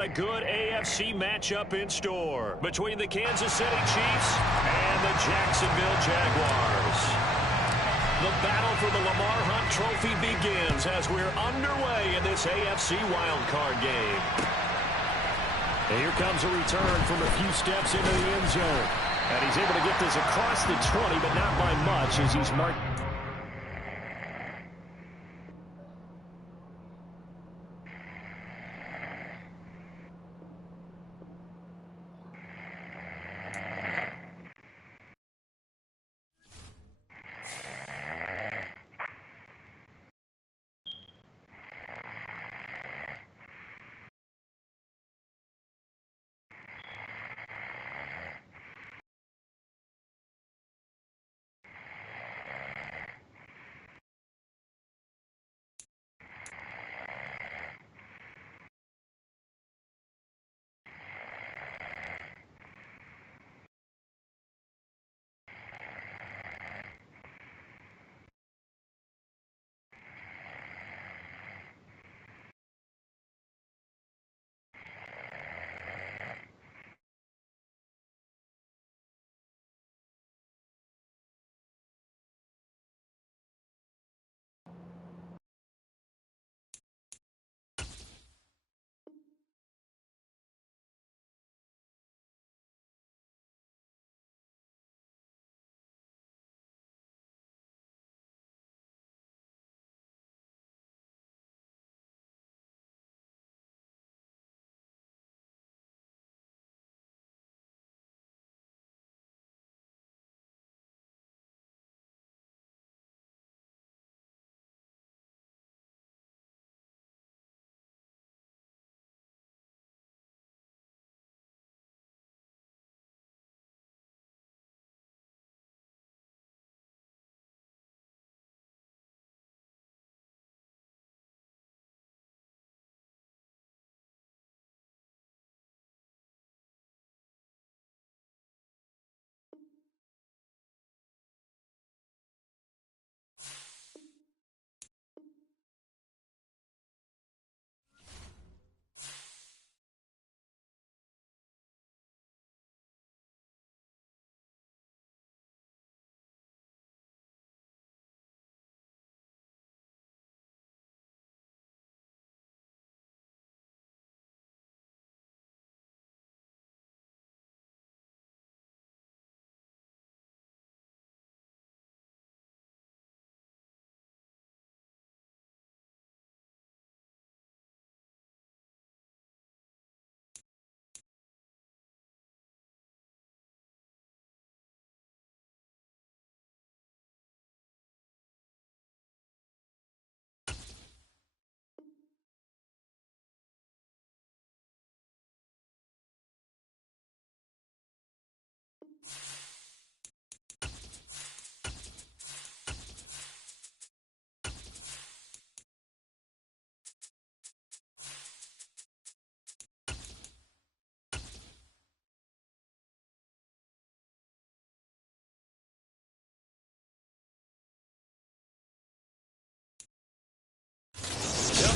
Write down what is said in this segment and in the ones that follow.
A good AFC matchup in store between the Kansas City Chiefs and the Jacksonville Jaguars. The battle for the Lamar Hunt Trophy begins as we're underway in this AFC wildcard game. And here comes a return from a few steps into the end zone. And he's able to get this across the 20, but not by much as he's marked.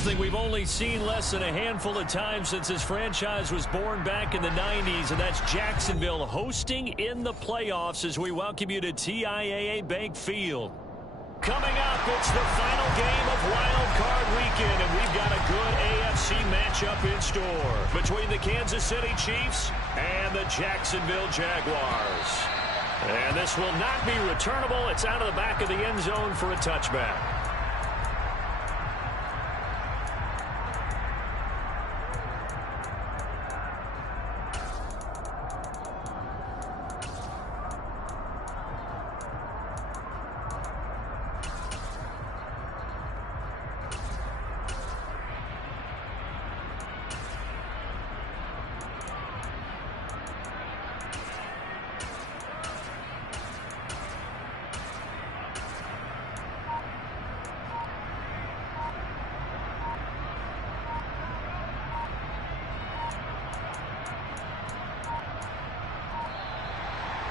Something we've only seen less than a handful of times since this franchise was born back in the 90s, and that's Jacksonville hosting in the playoffs as we welcome you to TIAA Bank Field. Coming up, it's the final game of Wild Card Weekend, and we've got a good AFC matchup in store between the Kansas City Chiefs and the Jacksonville Jaguars. And this will not be returnable. It's out of the back of the end zone for a touchback.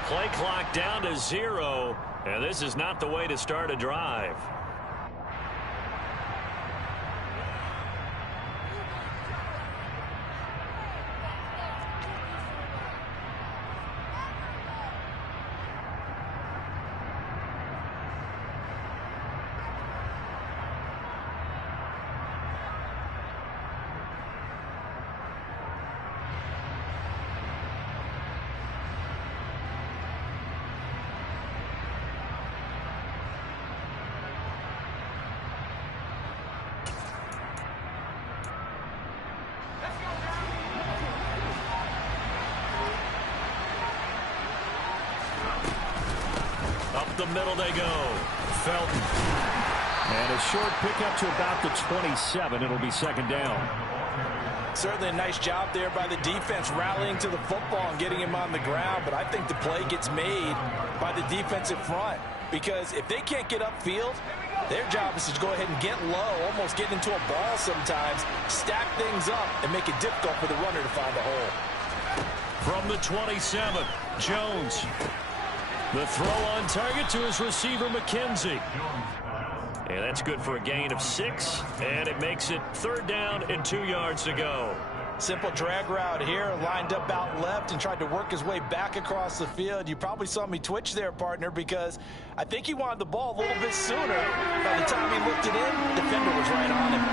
Play clock down to 0, and this is not the way to start a drive. Up the middle they go. Felton. And a short pickup to about the 27. It'll be second down. Certainly a nice job there by the defense rallying to the football and getting him on the ground. But I think the play gets made by the defensive front. Because if they can't get upfield, their job is to go ahead and get low, almost get into a ball sometimes, stack things up, and make it difficult for the runner to find a hole. From the 27, Jones. The throw on target to his receiver, McKenzie. And that's good for a gain of 6, and it makes it third down and 2 yards to go. Simple drag route here, lined up out left and tried to work his way back across the field. You probably saw me twitch there, partner, because I think he wanted the ball a little bit sooner. By the time he looked it in, the defender was right on him.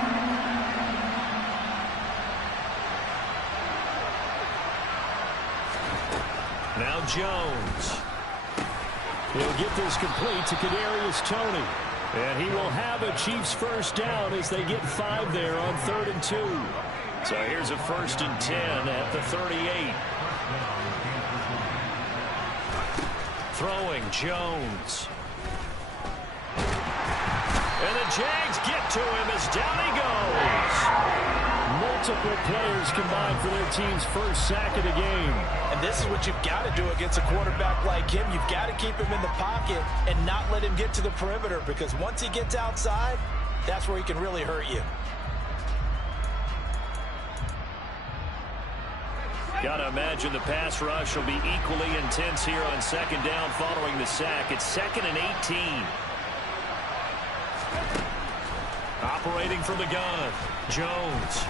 Now Jones. He'll get this complete to Kadarius Toney. And he will have a Chiefs first down as they get 5 there on 3rd and 2. So here's a 1st and 10 at the 38. Throwing Jones. And the Jags get to him as down he goes. Multiple players combined for their team's first sack of the game. And this is what you've got to do against a quarterback like him. You've got to keep him in the pocket and not let him get to the perimeter, because once he gets outside, that's where he can really hurt you. Got to imagine the pass rush will be equally intense here on 2nd down following the sack. It's 2nd and 18. Operating from the gun, Jones.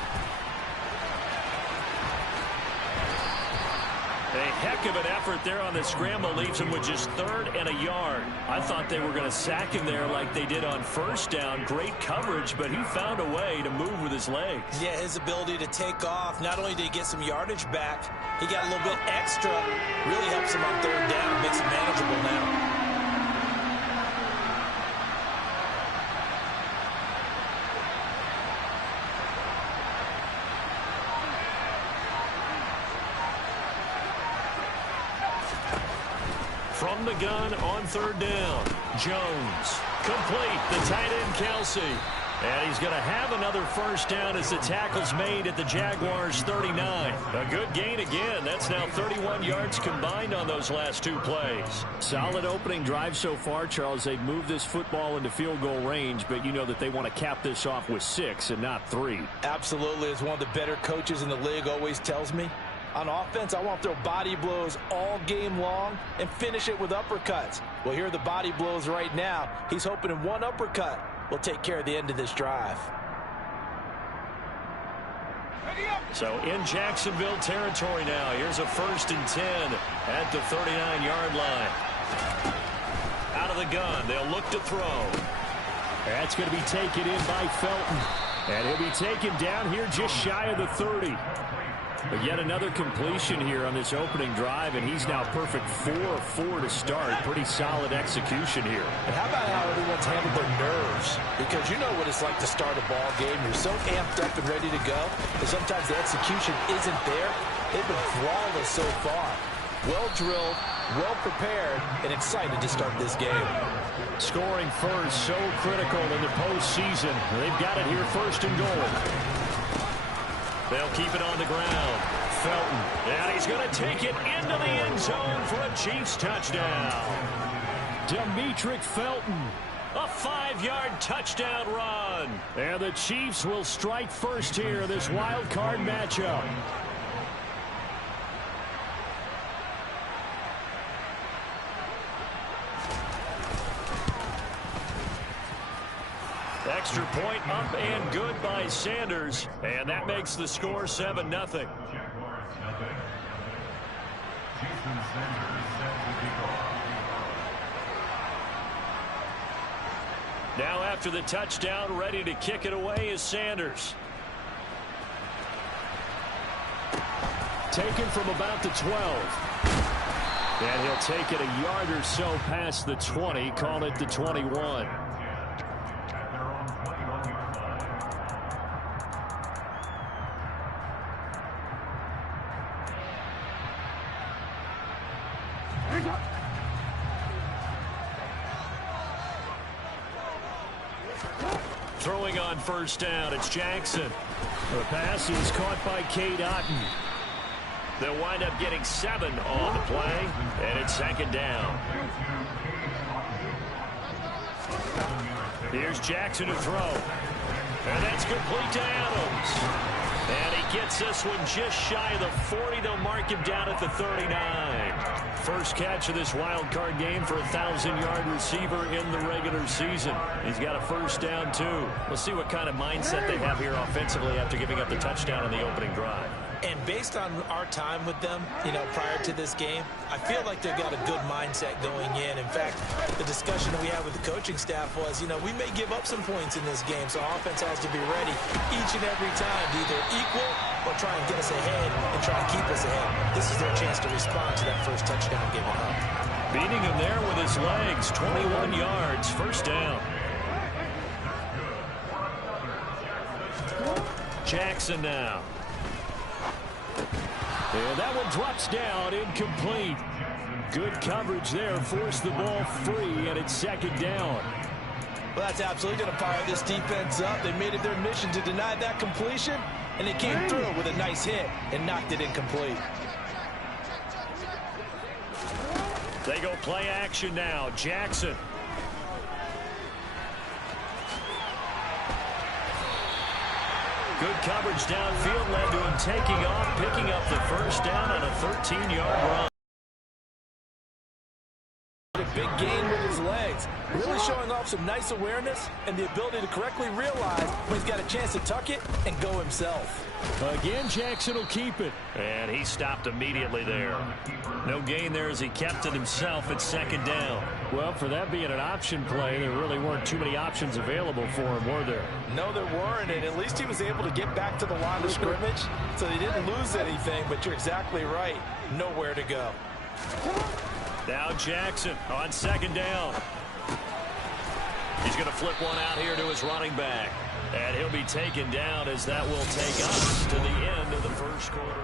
A heck of an effort there on the scramble, leaves him with just 3rd and a yard. I thought they were going to sack him there like they did on 1st down. Great coverage, but he found a way to move with his legs. Yeah, his ability to take off. Not only did he get some yardage back, he got a little bit extra. Really helps him on 3rd down. Makes it manageable now. From the gun on 3rd down, Jones. Complete, the tight end Kelsey. And he's going to have another first down as the tackle's made at the Jaguars 39. A good gain again. That's now 31 yards combined on those last 2 plays. Solid opening drive so far, Charles. They've moved this football into field goal range, but you know that they want to cap this off with 6 and not 3. Absolutely. As one of the better coaches in the league always tells me, on offense, I want to throw body blows all game long and finish it with uppercuts. Well, here are the body blows right now. He's hoping in one uppercut will take care of the end of this drive. So in Jacksonville territory now. Here's a 1st and 10 at the 39-yard line. Out of the gun, they'll look to throw. That's going to be taken in by Felton. And he'll be taken down here just shy of the 30. But yet another completion here on this opening drive, and he's now perfect 4 of 4 to start. Pretty solid execution here. And how about how everyone's handled their nerves? Because you know what it's like to start a ball game. You're so amped up and ready to go, and sometimes the execution isn't there. They've been flawless so far. Well drilled, well prepared, and excited to start this game. Scoring first, so critical in the postseason. They've got it here, 1st and goal. They'll keep it on the ground. Felton. And he's going to take it into the end zone for a Chiefs touchdown. Demetric Felton. A 5-yard touchdown run. And the Chiefs will strike first here, this wild card matchup. Extra point up and good by Sanders. And that makes the score 7-0. Now after the touchdown, ready to kick it away is Sanders. Taken from about the 12. And he'll take it a yard or so past the 20, call it the 21. Throwing on first down, it's Jackson. The pass is caught by Cade Otton. They'll wind up getting 7 on the play, and it's second down. Here's Jackson to throw. And that's complete to Adams. And he gets this one just shy of the 40. They'll mark him down at the 39. First catch of this wild card game for a 1,000-yard receiver in the regular season. He's got a first down, too. We'll see what kind of mindset they have here offensively after giving up the touchdown on the opening drive. And based on our time with them, prior to this game, I feel like they've got a good mindset going in. In fact, the discussion that we had with the coaching staff was, we may give up some points in this game, so offense has to be ready each and every time to either equal or try and get us ahead and try and keep us ahead. This is their chance to respond to that first touchdown given up. Beating him there with his legs, 21 yards, first down. Jackson now. And that one drops down, incomplete. Good coverage there, forced the ball free, and it's second down. Well, that's absolutely going to fire this defense up. They made it their mission to deny that completion, and they came through with a nice hit and knocked it incomplete. They go play action now. Jackson. Good coverage downfield led to him taking off, picking up the first down on a 13-yard run. A big gain with his legs, really showing off some nice awareness and the ability to correctly realize when he's got a chance to tuck it and go himself. Again, Jackson will keep it. And he stopped immediately there. No gain there as he kept it himself at second down. Well, for that being an option play, there really weren't too many options available for him, were there? No, there weren't, and at least he was able to get back to the line of scrimmage, so he didn't lose anything, but you're exactly right. Nowhere to go. Now Jackson on second down. He's going to flip one out here to his running back. And he'll be taken down as that will take us to the end of the first quarter.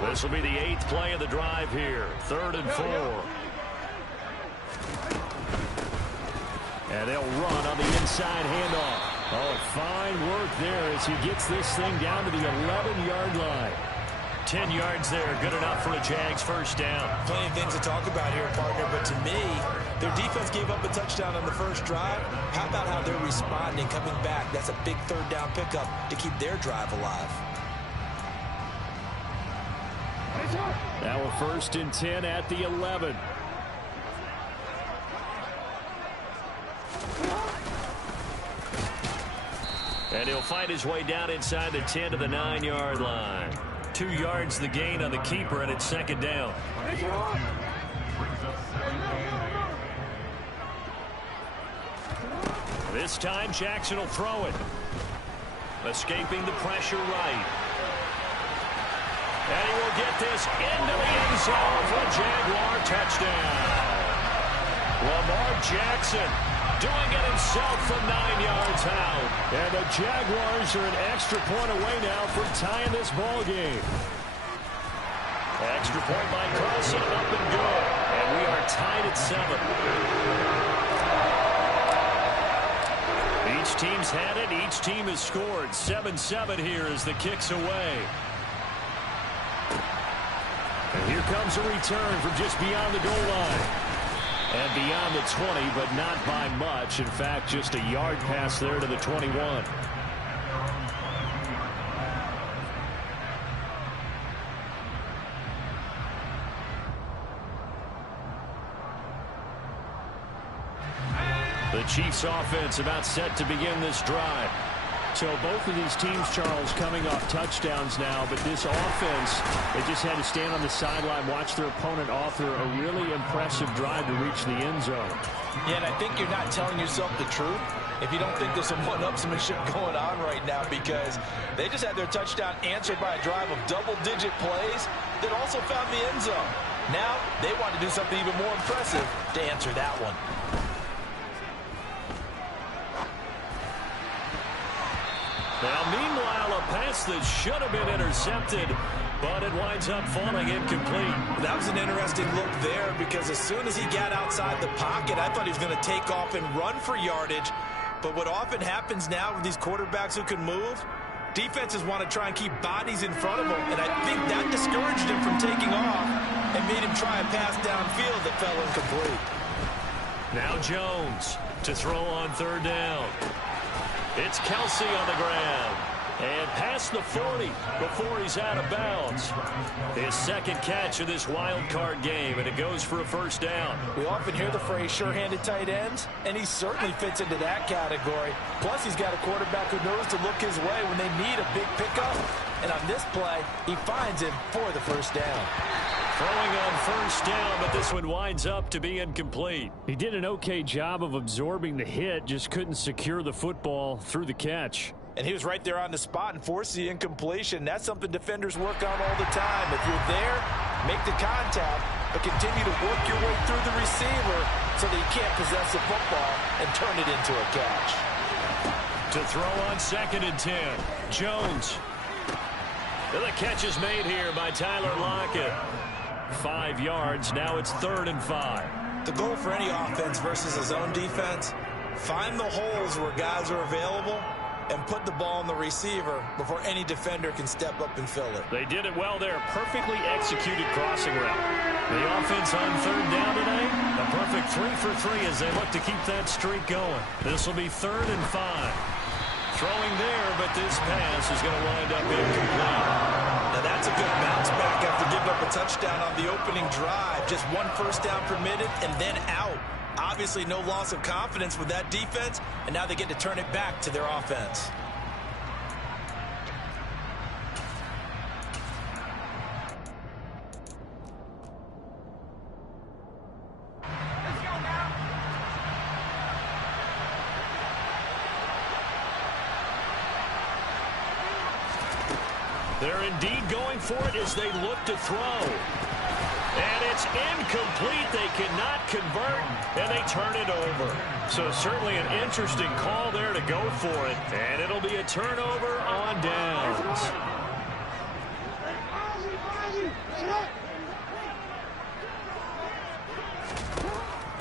This will be the 8th play of the drive here. 3rd and 4. And they'll run on the inside handoff. Oh, fine work there as he gets this thing down to the 11-yard line. 10 yards there, good enough for a Jags first down. Plenty of things to talk about here, partner, but to me, their defense gave up a touchdown on the first drive. How about how they're responding, coming back? That's a big third down pickup to keep their drive alive. Now a 1st and 10 at the 11. And he'll fight his way down inside the 10 to the 9-yard line. 2 yards the gain on the keeper, and it's second down. This time Jackson will throw it. Escaping the pressure right. And he will get this into the end zone for a Jaguar touchdown. Lamar Jackson doing it himself from 9 yards out. And the Jaguars are an extra point away now from tying this ball game. Extra point by Carlson, up and good. And we are tied at 7. Each team's had it. Each team has scored. 7-7 here as the kick's away. And here comes a return from just beyond the goal line. And beyond the 20, but not by much. In fact, just a yard pass there to the 21. The Chiefs offense about set to begin this drive. So both of these teams, Charles, coming off touchdowns now, but this offense, they just had to stand on the sideline, watch their opponent author a really impressive drive to reach the end zone. Yeah, and I think you're not telling yourself the truth if you don't think there's some one-upsmanship going on right now, because they just had their touchdown answered by a drive of double-digit plays that also found the end zone. Now they want to do something even more impressive to answer that one. Now, meanwhile, a pass that should have been intercepted, but it winds up falling incomplete. That was an interesting look there because as soon as he got outside the pocket, I thought he was going to take off and run for yardage. But what often happens now with these quarterbacks who can move, defenses want to try and keep bodies in front of them, and I think that discouraged him from taking off and made him try a pass downfield that fell incomplete. Now Jones to throw on third down. It's Kelsey on the ground. And past the 40 before he's out of bounds. His second catch of this wild card game, and it goes for a first down. We often hear the phrase sure-handed tight ends, and he certainly fits into that category. Plus, he's got a quarterback who knows to look his way when they need a big pickup. And on this play, he finds him for the first down. Throwing on first down, but this one winds up to be incomplete. He did an okay job of absorbing the hit, just couldn't secure the football through the catch. And he was right there on the spot and forced the incompletion. That's something defenders work on all the time. If you're there, make the contact, but continue to work your way through the receiver so that he can't possess the football and turn it into a catch. To throw on 2nd and 10, Jones. And the catch is made here by Tyler Lockett. 5 yards, now it's 3rd and 5. The goal for any offense versus a zone defense, find the holes where guys are available and put the ball in the receiver before any defender can step up and fill it. They did it well there. Perfectly executed crossing route. The offense on third down today. A perfect 3 for 3 as they look to keep that streak going. This will be 3rd and 5. Throwing there, but this pass is going to wind up incomplete. Now that's a good bounce back after giving up a touchdown on the opening drive. Just 1 first down permitted and then out. Obviously no loss of confidence with that defense, and now they get to turn it back to their offense. They're indeed going for it as they look to throw. And it's incomplete. They cannot convert, and they turn it over. So certainly an interesting call there to go for it. And it'll be a turnover on downs.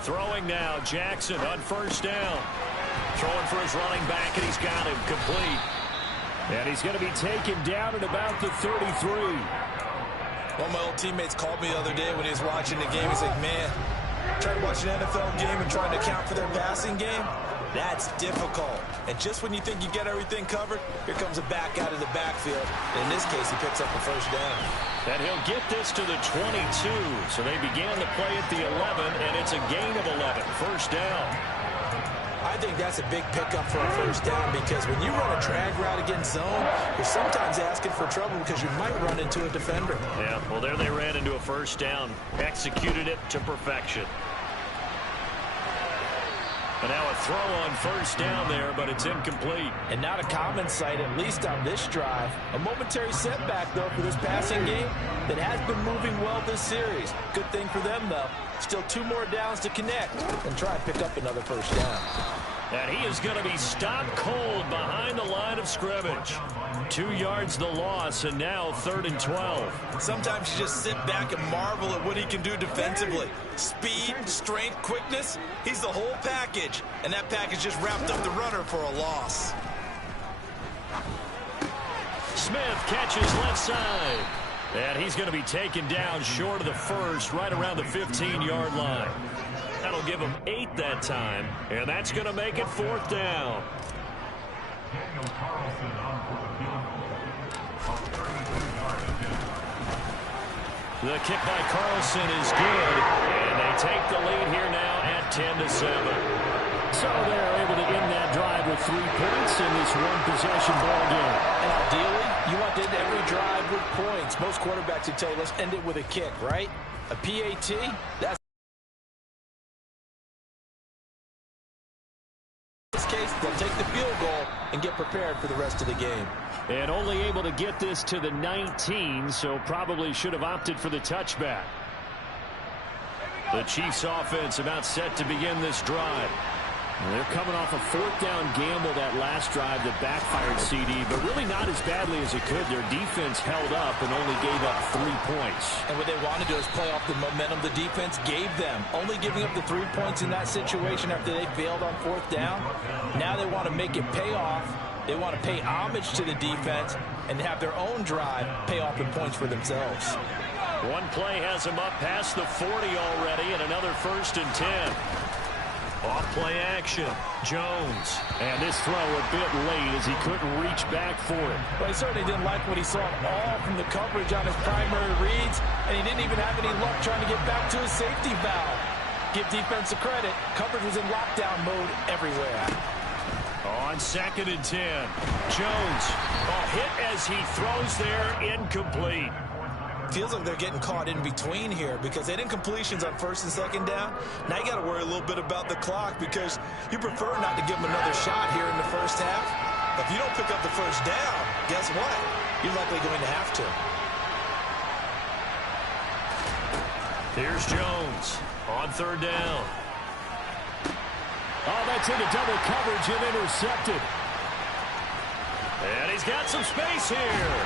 Throwing now, Jackson on first down. Throwing for his running back, and he's got him complete. And he's going to be taken down at about the 33. One of my old teammates called me the other day when he was watching the game. He's like, man, trying to watch an NFL game and trying to account for their passing game, that's difficult. And just when you think you get everything covered, here comes a back out of the backfield. In this case, he picks up a first down. And he'll get this to the 22. So they began the play at the 11, and it's a gain of 11. First down. I think that's a big pickup for a first down because when you run a drag route against zone, you're sometimes asking for trouble because you might run into a defender. Yeah, well, there they ran into a first down. Executed it to perfection. And now a throw on first down there, but it's incomplete. And not a common sight, at least on this drive. A momentary setback, though, for this passing game that has been moving well this series. Good thing for them, though. Still 2 more downs to connect and try and pick up another first down. And he is going to be stopped cold behind the line of scrimmage. 2 yards the loss, and now 3rd and 12. Sometimes you just sit back and marvel at what he can do defensively. Speed, strength, quickness, he's the whole package. And that package just wrapped up the runner for a loss. Smith catches left side. And he's going to be taken down short of the first, right around the 15-yard line. That'll give him 8 that time, and that's going to make it 4th down. The kick by Carlson is good, and they take the lead here now at 10-7. So they're able to end that drive with 3 points in this one-possession ball game. And ideally, you want to end every drive with points. Most quarterbacks would tell you, let's end it with a kick, right? A PAT, that's in this case, they'll take the field goal and get prepared for the rest of the game. And only able to get this to the 19, so probably should have opted for the touchback. The Chiefs offense about set to begin this drive. Well, they're coming off a fourth down gamble that last drive that backfired CD, but really not as badly as it could. Their defense held up and only gave up 3 points. And what they want to do is play off the momentum the defense gave them. Only giving up the 3 points in that situation after they failed on fourth down. Now they want to make it pay off. They want to pay homage to the defense and have their own drive pay off in points for themselves. One play has them up past the 40 already, and another 1st and 10. Off play action, Jones. And this throw a bit late as he couldn't reach back for it. Well, he certainly didn't like what he saw at all from the coverage on his primary reads, and he didn't even have any luck trying to get back to his safety valve. Give defense the credit. Coverage was in lockdown mode everywhere. On 2nd and 10, Jones. Hit as he throws there, incomplete. Feels like they're getting caught in between here because they didn't completions on 1st and 2nd down. Now you got to worry a little bit about the clock because you prefer not to give them another shot here in the first half. If you don't pick up the 1st down, guess what? You're likely going to have to. Here's Jones on 3rd down. Oh, that's into double coverage and intercepted. And he's got some space here.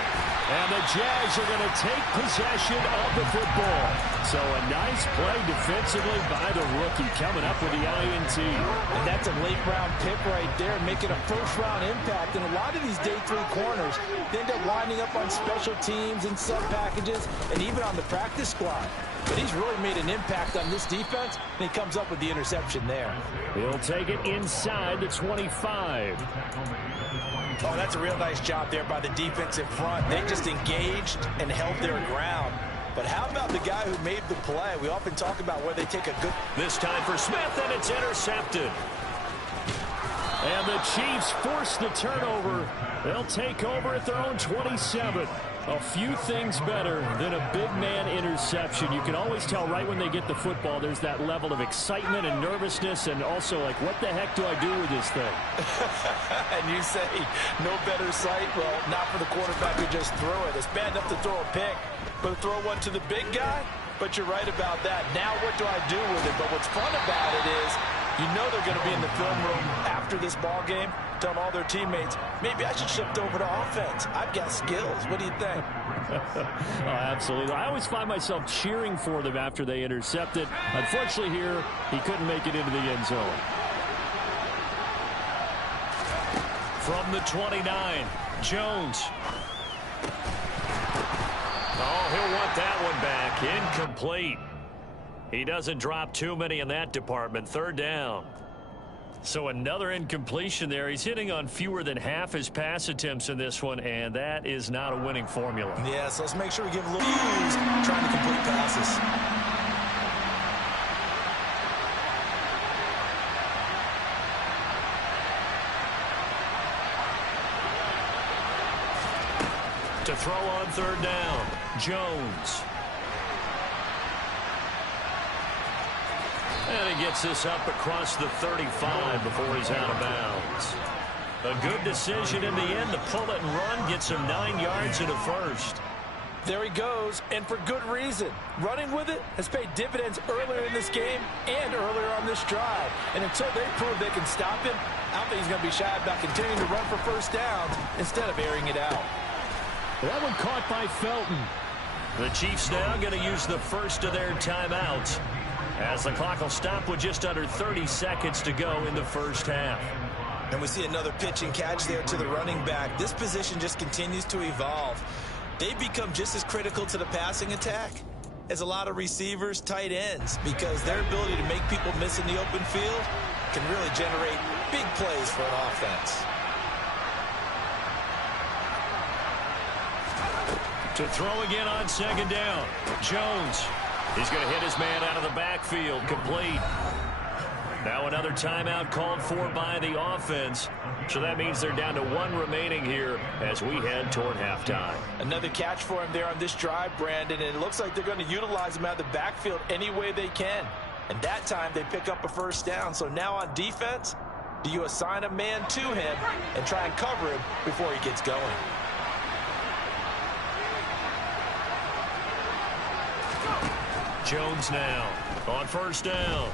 And the Jags are going to take possession of the football. So a nice play defensively by the rookie coming up with the INT. And that's a late-round pick right there, making a first-round impact. And a lot of these day 3 corners, they end up winding up on special teams and sub-packages and even on the practice squad. But he's really made an impact on this defense, and he comes up with the interception there. He'll take it inside the 25. Oh, that's a real nice job there by the defensive front. They just engaged and held their ground. But how about the guy who made the play? We often talk about where they take a good... This time for Smith, and it's intercepted. And the Chiefs force the turnover. They'll take over at their own 27. A few things better than a big man interception. You can always tell right when they get the football, there's that level of excitement and nervousness and also like, what the heck do I do with this thing? And you say, no better sight? Well, not for the quarterback who just threw it. It's bad enough to throw a pick, but to throw one to the big guy? But you're right about that. Now what do I do with it? But what's fun about it is you know they're going to be in the film room after this ball game, telling all their teammates, maybe I should shift over to offense. I've got skills. What do you think? Oh, absolutely. I always find myself cheering for them after they intercept it. Unfortunately here, he couldn't make it into the end zone. From the 29, Jones. Oh, he'll want that one back. Incomplete. He doesn't drop too many in that department. 3rd down. So another incompletion there. He's hitting on fewer than half his pass attempts in this one, and that is not a winning formula. Yeah, so let's make sure we give a little use trying to complete passes. To throw on 3rd down, Jones. And he gets this up across the 35 before he's out of bounds. A good decision in the end to pull it and run, gets him 9 yards and a first. There he goes, and for good reason. Running with it has paid dividends earlier in this game and earlier on this drive. And until they prove they can stop him, I don't think he's going to be shy about continuing to run for 1st downs instead of airing it out. That one caught by Felton. The Chiefs now going to use the first of their timeouts, as the clock will stop with just under 30 seconds to go in the first half. And we see another pitch and catch there to the running back. This position just continues to evolve. They've become just as critical to the passing attack as a lot of receivers, tight ends, because their ability to make people miss in the open field can really generate big plays for an offense. To throw again on 2nd down, Jones. He's going to hit his man out of the backfield, complete. Now another timeout called for by the offense. So that means they're down to 1 remaining here as we head toward halftime. Another catch for him there on this drive, Brandon, and it looks like they're going to utilize him out of the backfield any way they can. And that time they pick up a 1st down. So now on defense, do you assign a man to him and try and cover him before he gets going? Jones now on 1st down.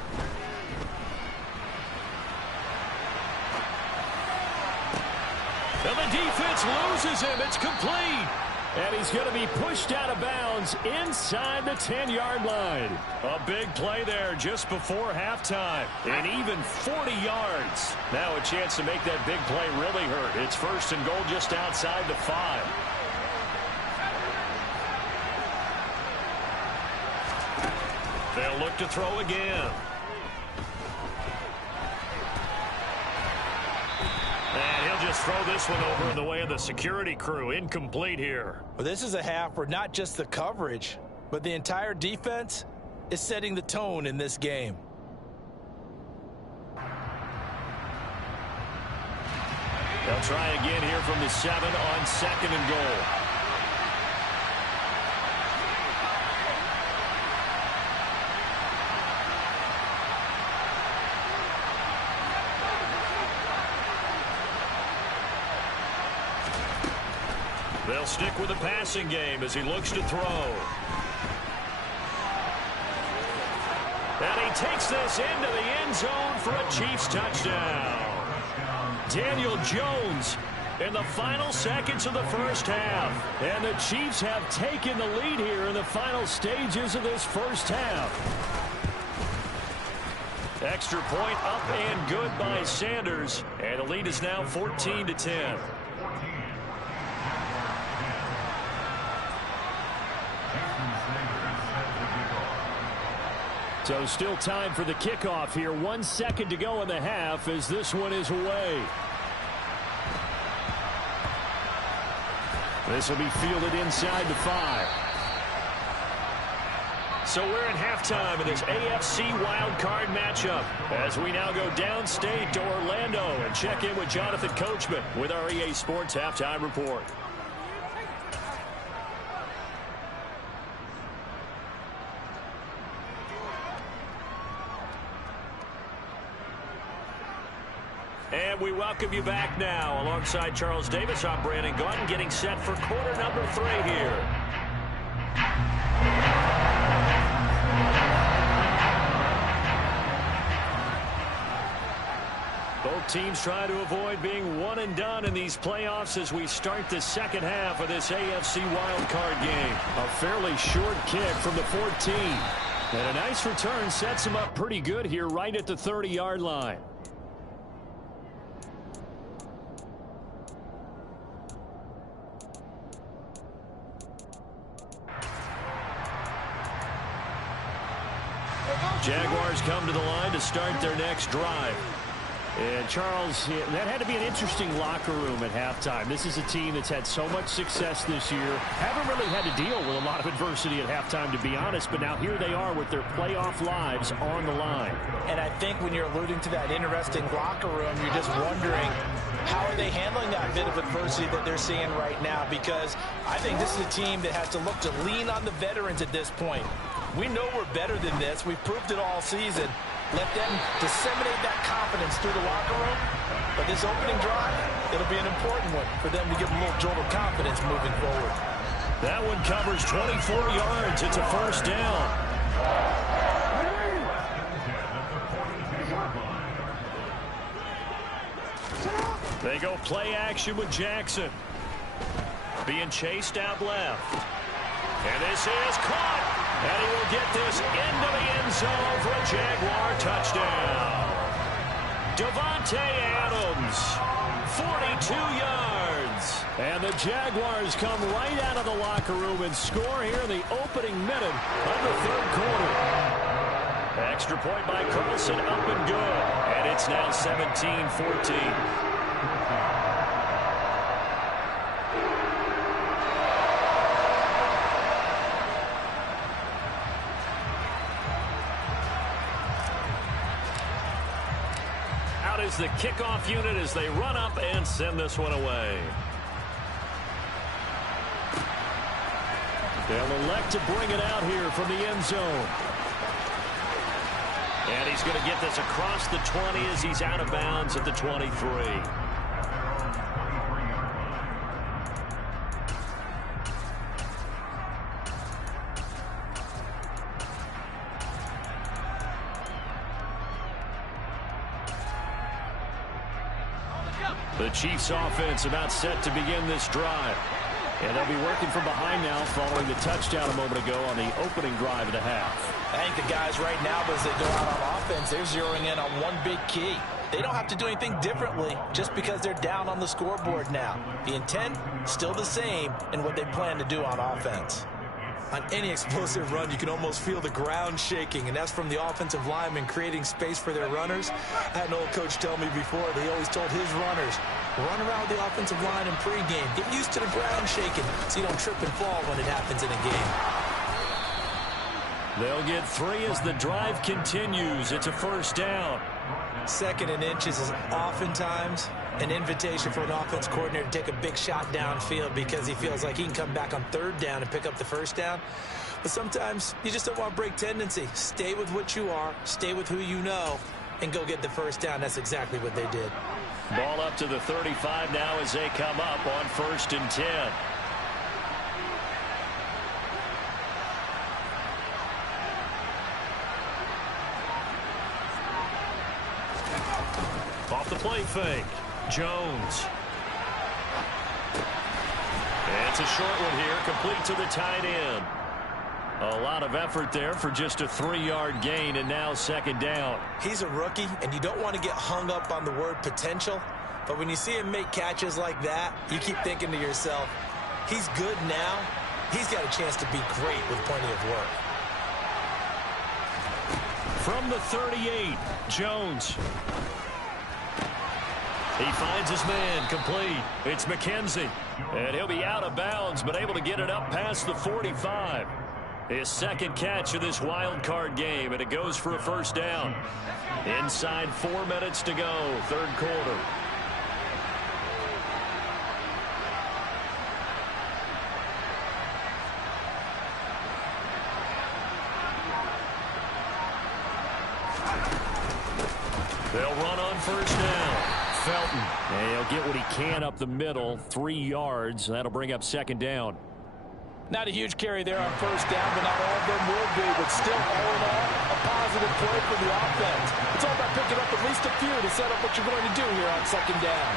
defense loses him. It's complete. And he's going to be pushed out of bounds inside the 10-yard line. A big play there just before halftime. And even 40 yards. Now a chance to make that big play really hurt. It's 1st and goal just outside the 5. They'll look to throw again. And he'll just throw this one over in the way of the security crew. Incomplete here. Well, this is a half where not just the coverage, but the entire defense is setting the tone in this game. They'll try again here from the 7 on 2nd and goal. They'll stick with the passing game as he looks to throw. And he takes this into the end zone for a Chiefs touchdown. Daniel Jones in the final seconds of the first half. And the Chiefs have taken the lead here in the final stages of this first half. Extra point up and good by Sanders. And the lead is now 14-10. So still time for the kickoff here. 1 second to go in the half as this one is away. This will be fielded inside the 5. So we're in halftime in this AFC wildcard matchup as we now go downstate to Orlando and check in with Jonathan Coachman with our EA Sports Halftime Report. And we welcome you back now. Alongside Charles Davis, I'm Brandon Gaudin, getting set for quarter number 3 here. Both teams try to avoid being one and done in these playoffs as we start the second half of this AFC wildcard game. A fairly short kick from the 14. And a nice return sets him up pretty good here right at the 30-yard line. Jaguars come to the line to start their next drive. And Charles, that had to be an interesting locker room at halftime. This is a team that's had so much success this year. Haven't really had to deal with a lot of adversity at halftime, to be honest. But now here they are with their playoff lives on the line. And I think when you're alluding to that interesting locker room, you're just wondering, how are they handling that bit of adversity that they're seeing right now? Because I think this is a team that has to look to lean on the veterans at this point. We know we're better than this. We've proved it all season. Let them disseminate that confidence through the locker room. But this opening drive, it'll be an important one for them to give them a little jolt of confidence moving forward. That one covers 24 yards. It's a first down. They go play action with Jackson. Being chased out left. And this is caught. And he will get this into the end zone for a Jaguar touchdown. Davante Adams, 42 yards. And the Jaguars come right out of the locker room and score here in the opening minute of the third quarter. Extra point by Carlson, up and good. And it's now 17-14. Is the kickoff unit as they run up and send this one away. They'll elect to bring it out here from the end zone. And he's going to get this across the 20 as he's out of bounds at the 23. The Chiefs offense about set to begin this drive. And they'll be working from behind now following the touchdown a moment ago on the opening drive of the half. I think the guys right now, as they go out on offense, they're zeroing in on one big key. They don't have to do anything differently just because they're down on the scoreboard now. The intent, still the same in what they plan to do on offense. On any explosive run, you can almost feel the ground shaking, and that's from the offensive linemen creating space for their runners. I had an old coach tell me before, they always told his runners, run around the offensive line in pregame. Get used to the ground shaking so you don't trip and fall when it happens in a game. They'll get 3 as the drive continues. It's a first down. 2nd and inches is oftentimes an invitation for an offense coordinator to take a big shot downfield because he feels like he can come back on 3rd down and pick up the first down. But sometimes you just don't want to break tendency. Stay with what you are, stay with who you know, and go get the first down. That's exactly what they did. Ball up to the 35 now as they come up on 1st and 10. Off the play fake. Jones. And it's a short one here, complete to the tight end. A lot of effort there for just a 3-yard gain, and now 2nd down. He's a rookie, and you don't want to get hung up on the word potential. But when you see him make catches like that, you keep thinking to yourself, he's good now. He's got a chance to be great with plenty of work. From the 38, Jones. He finds his man, complete. It's McKenzie. And he'll be out of bounds, but able to get it up past the 45. His 2nd catch of this wild card game, and it goes for a first down. Inside 4 minutes to go, 3rd quarter. They'll run on first down. Felton. And he'll get what he can up the middle, 3 yards. That'll bring up 2nd down. Not a huge carry there on first down, but not all of them will be. But still, all in all, a positive play for the offense. It's all about picking up at least a few to set up what you're going to do here on 2nd down.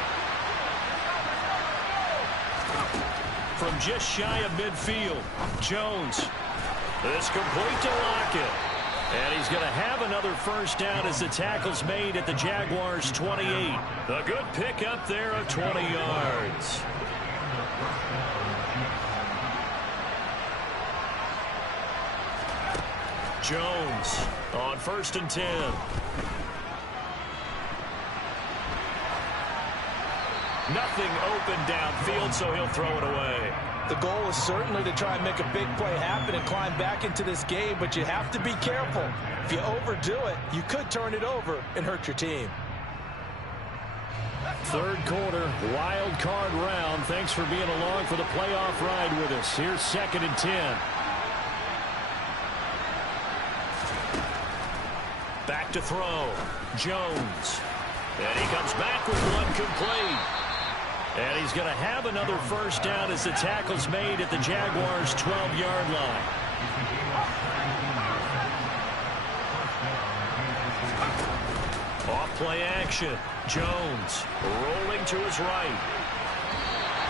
From just shy of midfield, Jones. This complete to Lockett. And he's going to have another first down as the tackle's made at the Jaguars' 28. A good pickup there of 20 yards. Jones on 1st and 10. Nothing open downfield, so he'll throw it away. The goal is certainly to try and make a big play happen and climb back into this game, but you have to be careful. If you overdo it, you could turn it over and hurt your team. 3rd quarter, wild card round. Thanks for being along for the playoff ride with us. Here's 2nd and 10. Back to throw. Jones. And he comes back with one complete. And he's going to have another first down as the tackle's made at the Jaguars' 12-yard line. Off play action. Jones rolling to his right.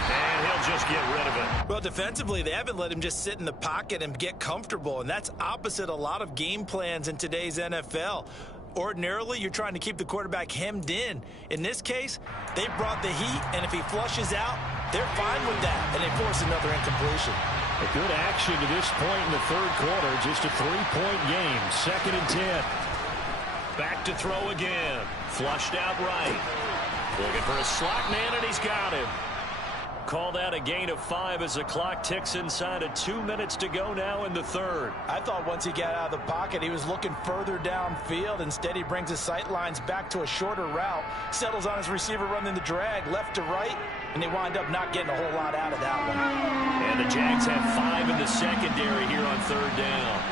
And he'll just get rid of it. Well, defensively, they haven't let him just sit in the pocket and get comfortable, and that's opposite a lot of game plans in today's NFL. Ordinarily, you're trying to keep the quarterback hemmed in. In this case, they brought the heat, and if he flushes out, they're fine with that, and they force another incompletion. A good action to this point in the 3rd quarter. Just a 3-point game. 2nd and 10. Back to throw again. Flushed out right. Looking for a slot man, and he's got him. Call that a gain of 5 as the clock ticks inside of 2 minutes to go now in the 3rd. I thought once he got out of the pocket, he was looking further downfield. Instead, he brings his sight lines back to a shorter route, settles on his receiver running the drag left to right, and they wind up not getting a whole lot out of that one. And the Jags have 5 in the secondary here on 3rd down.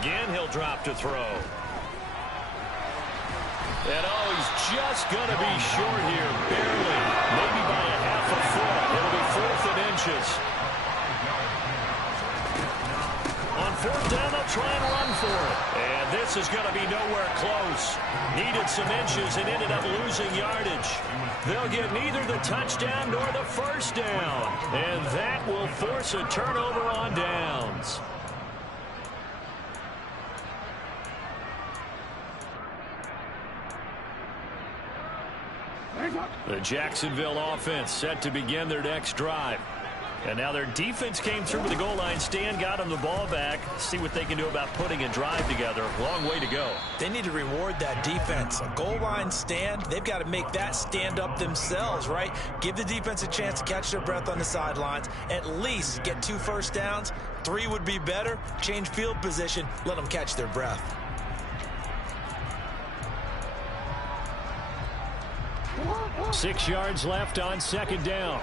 Again, he'll drop to throw. And oh, he's just going to be short here, barely, maybe by a half a foot. It'll be 4th and inches. for it. And this is going to be nowhere close. Needed some inches and ended up losing yardage. They'll get neither the touchdown nor the first down. And that will force a turnover on downs. The Jacksonville offense set to begin their next drive. And now their defense came through with the goal line stand, got them the ball back. See what they can do about putting a drive together. Long way to go. They need to reward that defense. A goal line stand, they've got to make that stand up themselves, right? Give the defense a chance to catch their breath on the sidelines. At least get 2 first downs. 3 would be better. Change field position. Let them catch their breath. Six yards left on second down.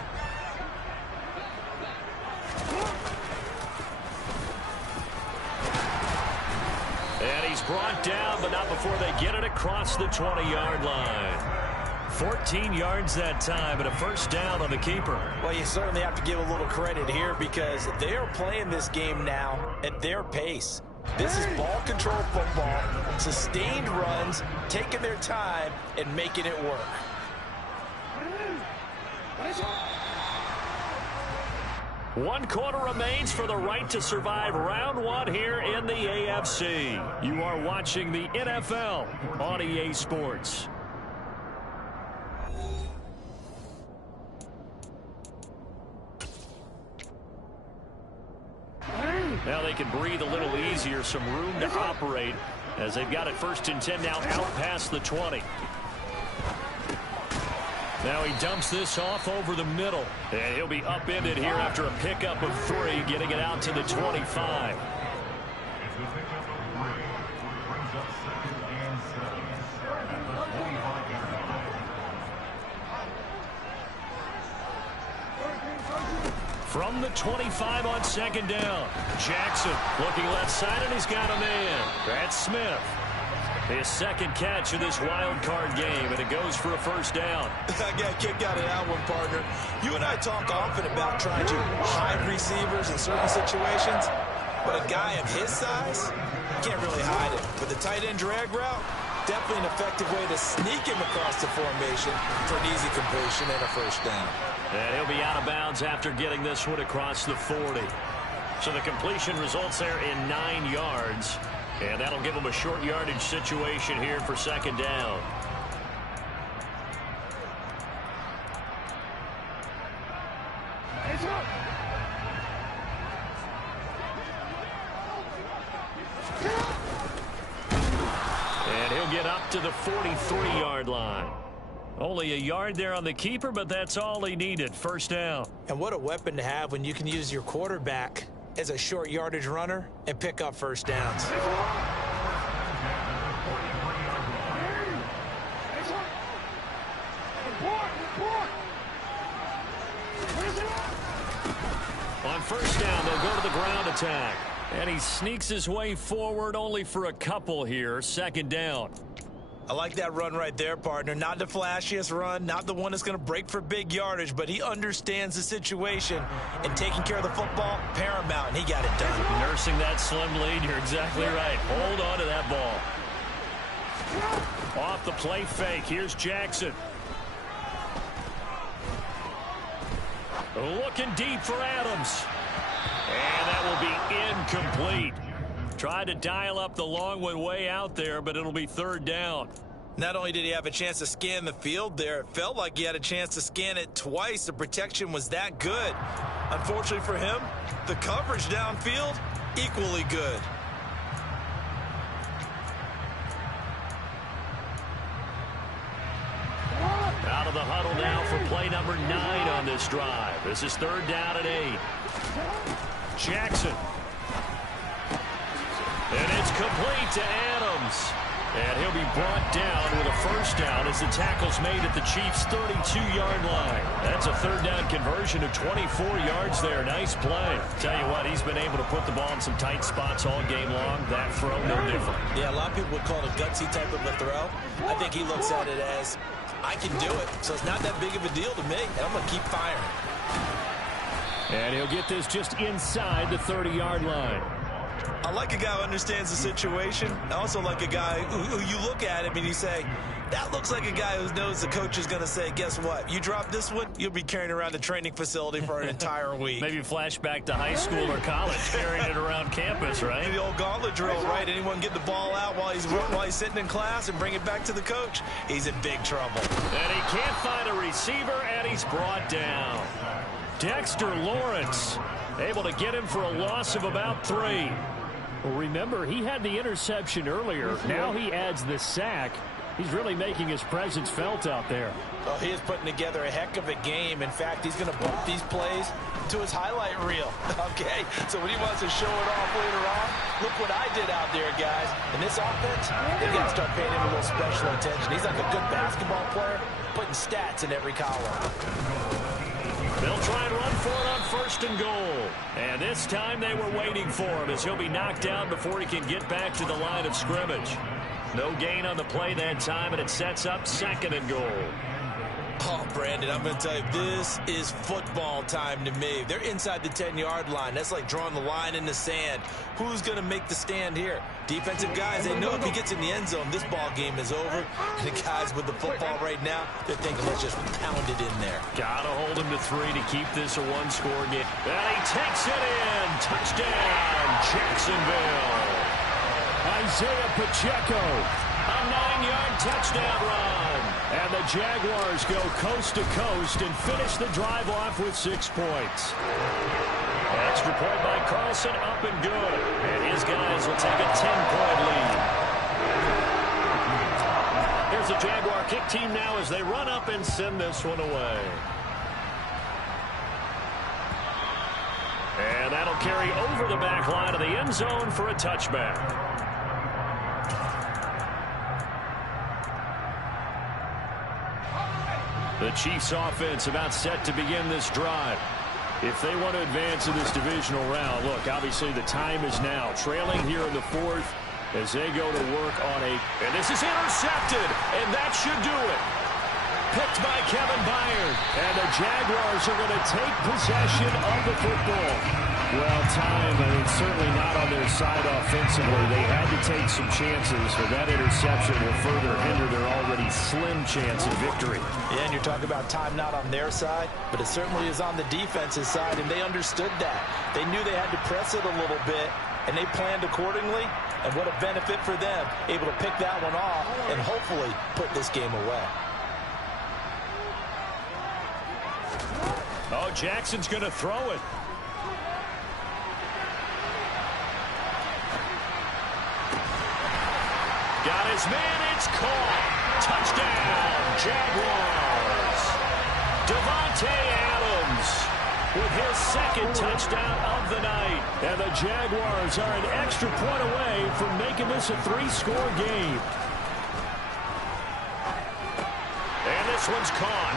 And he's brought down, but not before they get it across the 20-yard line. 14 yards that time, and a first down on the keeper. Well, you certainly have to give a little credit here because they are playing this game now at their pace. This is ball control football, sustained runs, taking their time, and making it work. One quarter remains for the right to survive round 1 here in the AFC. You are watching the NFL on EA Sports. Now they can breathe a little easier, some room to operate as they've got it 1st and 10 now out past the 20. Now he dumps this off over the middle, and he'll be upended here after a pickup of 3, getting it out to the 25. From the 25 on second down, Jackson looking left side, and he's got a man. That's Smith. His second catch of this wild card game, and it goes for a first down. I got a kick out of that one, partner. You and I talk often about trying to hide receivers in certain situations, but a guy of his size, you can't really hide it. But the tight end drag route, definitely an effective way to sneak him across the formation for an easy completion and a first down. And he'll be out of bounds after getting this one across the 40. So the completion results there in 9 yards. And that'll give them a short yardage situation here for second down. And he'll get up to the 43-yard line. Only a yard there on the keeper, but that's all he needed. First down. And what a weapon to have when you can use your quarterback as a short yardage runner and pick up first downs. On first down, they'll go to the ground attack. And he sneaks his way forward only for a couple here. Second down. I like that run right there, partner. Not the flashiest run, not the one that's going to break for big yardage, but he understands the situation, and taking care of the football, paramount, and he got it done. Nursing that slim lead, you're exactly right. Hold on to that ball. Off the play fake, here's Jackson. Looking deep for Adams. And that will be incomplete. Tried to dial up the long one way out there, but it'll be third down. Not only did he have a chance to scan the field there, it felt like he had a chance to scan it twice. The protection was that good. Unfortunately for him, the coverage downfield, equally good. Out of the huddle now for play number 9 on this drive. This is third down and 8. Jackson. And it's complete to Adams. And he'll be brought down with a first down as the tackle's made at the Chiefs' 32-yard line. That's a third down conversion of 24 yards there. Nice play. Tell you what, he's been able to put the ball in some tight spots all game long. That throw, no different. Yeah, a lot of people would call it a gutsy type of a throw. I think he looks at it as, I can do it, so it's not that big of a deal to me, and I'm going to keep firing. And he'll get this just inside the 30-yard line. I like a guy who understands the situation. I also like a guy who you look at him and you say, that looks like a guy who knows the coach is going to say, guess what? You drop this one, you'll be carrying around the training facility for an entire week. Maybe flashback to high school or college, carrying it around campus, right? The old gauntlet drill, right? Anyone get the ball out while he's sitting in class and bring it back to the coach? He's in big trouble. And he can't find a receiver, and he's brought down. Dexter Lawrence able to get him for a loss of about 3. Well, remember, he had the interception earlier. Now he adds the sack. He's really making his presence felt out there. Oh, he is putting together a heck of a game. In fact, he's going to bump these plays to his highlight reel. Okay, so when he wants to show it off later on, look what I did out there, guys. In this offense, they got to start paying him a little special attention. He's like a good basketball player, putting stats in every column. They'll try and run for it on 1st and goal. And this time they were waiting for him as he'll be knocked down before he can get back to the line of scrimmage. No gain on the play that time, and it sets up 2nd and goal. Oh, Brandon, I'm going to tell you, this is football time to me. They're inside the 10-yard line. That's like drawing the line in the sand. Who's going to make the stand here? Defensive guys, they know if he gets in the end zone, this ball game is over. And the guys with the football right now, they're thinking, let's just pound it in there. Got to hold him to 3 to keep this a one-score game. And he takes it in. Touchdown, Jacksonville. Isaiah Pacheco, a 9-yard touchdown run. And the Jaguars go coast to coast and finish the drive off with 6 points. Extra point by Carlson, up and good. And his guys will take a 10-point lead. Here's the Jaguar kick team now as they run up and send this one away. And that'll carry over the back line of the end zone for a touchback. The Chiefs offense about set to begin this drive. If they want to advance in this divisional round, look, obviously the time is now. Trailing here in the 4th as they go to work on and this is intercepted, and that should do it. Picked by Kevin Byard, and the Jaguars are going to take possession of the football. Well, time, certainly not on their side offensively. They had to take some chances, but that interception will further hinder their already slim chance of victory. Yeah, and you're talking about time not on their side, but it certainly is on the defense's side, and they understood that. They knew they had to press it a little bit, and they planned accordingly, and what a benefit for them, able to pick that one off and hopefully put this game away. Oh, Jackson's going to throw it. Got his man, it's caught. Touchdown, Jaguars. Devontae Adams with his 2nd touchdown of the night. And the Jaguars are an extra point away from making this a 3-score game. And this one's caught.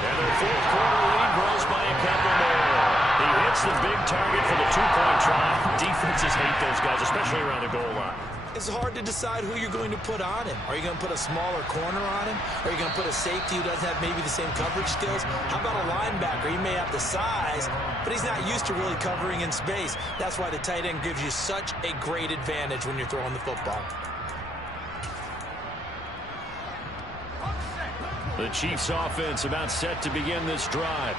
And their 4th quarter lead grows by a couple more. He hits the big target for the 2-point try. Defenses hate those guys, especially around the goal line. It's hard to decide who you're going to put on him. Are you going to put a smaller corner on him? Are you going to put a safety who doesn't have maybe the same coverage skills? How about a linebacker? He may have the size, but he's not used to really covering in space. That's why the tight end gives you such a great advantage when you're throwing the football. The Chiefs offense about set to begin this drive.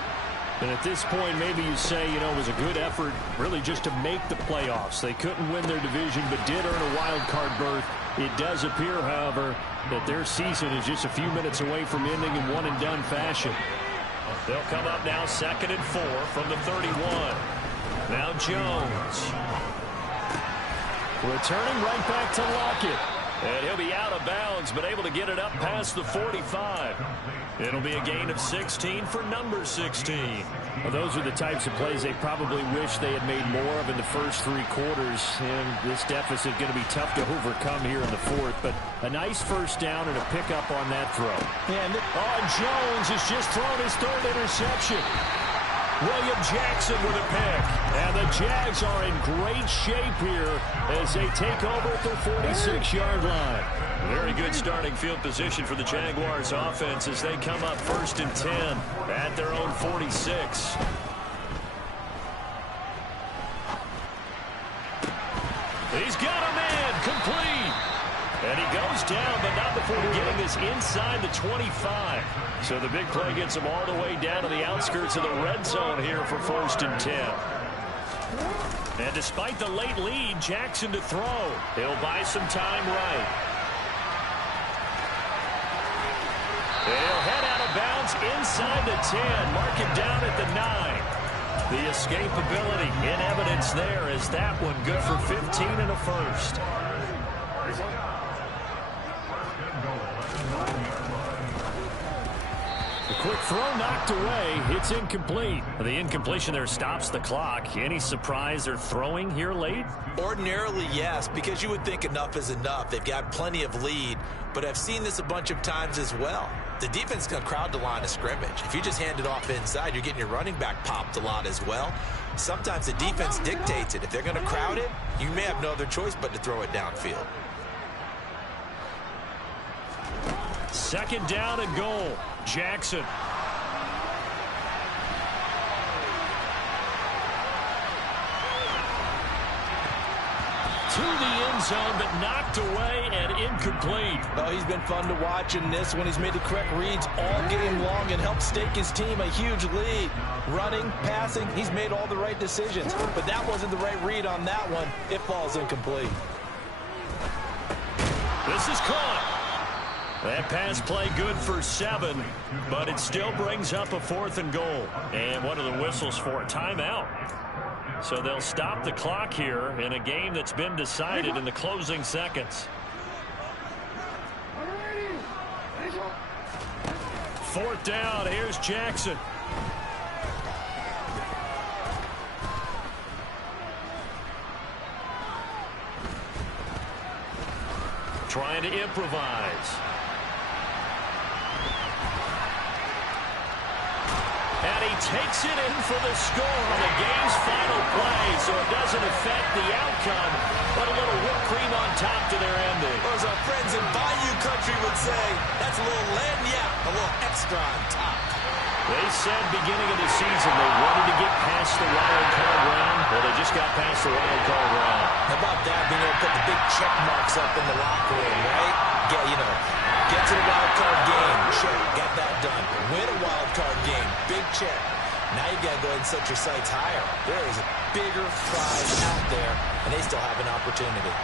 And at this point, maybe you say, it was a good effort really just to make the playoffs. They couldn't win their division, but did earn a wild card berth. It does appear, however, that their season is just a few minutes away from ending in one-and-done fashion. They'll come up now 2nd and 4 from the 31. Now Jones. Returning right back to Lockett. And he'll be out of bounds, but able to get it up past the 45. It'll be a gain of 16 for number 16. Well, those are the types of plays they probably wish they had made more of in the first 3 quarters. And this deficit going to be tough to overcome here in the 4th. But a nice first down and a pickup on that throw. And Jones has just thrown his 3rd interception. William Jackson with a pick. And the Jags are in great shape here as they take over at the 46-yard line. Very good starting field position for the Jaguars offense as they come up 1st and 10 at their own 46. He's got a man complete. And he goes down, but not before getting this inside the 25. So the big play gets him all the way down to the outskirts of the red zone here for 1st and 10. And despite the late lead, Jackson to throw. He'll buy some time right. He'll head out of bounds inside the 10. Mark him down at the 9. The escapability in evidence there as that one good for 15 and a first. The quick throw knocked away. It's incomplete. The incompletion there stops the clock. Any surprise they're throwing here late? Ordinarily, yes, because you would think enough is enough. They've got plenty of lead, but I've seen this a bunch of times as well. The defense can crowd the line of scrimmage. If you just hand it off inside, you're getting your running back popped a lot as well. Sometimes the defense dictates it. If they're going to crowd it, you may have no other choice but to throw it downfield. 2nd down and goal. Jackson. To the end zone, but knocked away and incomplete. Oh, he's been fun to watch in this one. He's made the correct reads all game long and helped stake his team a huge lead. Running, passing, he's made all the right decisions. But that wasn't the right read on that one. It falls incomplete. This is caught. That pass play good for 7, but it still brings up a 4th and goal. And what are the whistles for? A timeout. So they'll stop the clock here in a game that's been decided in the closing seconds. 4th down. Here's Jackson. Trying to improvise. And he takes it in for the score on the game's final play, so it doesn't affect the outcome, but a little whipped cream on top to their ending. Or as our friends in Bayou Country would say, that's a little lagniappe, a little extra on top. They said beginning of the season they wanted to get past the wild card round. Well, they just got past the wild card round. How about that, being able to put the big check marks up in the locker room, right? Get to the wild card game, check, got that done. Win a wild card game, big check. Now you got to go ahead and set your sights higher. There is a bigger prize out there, and they still have an opportunity.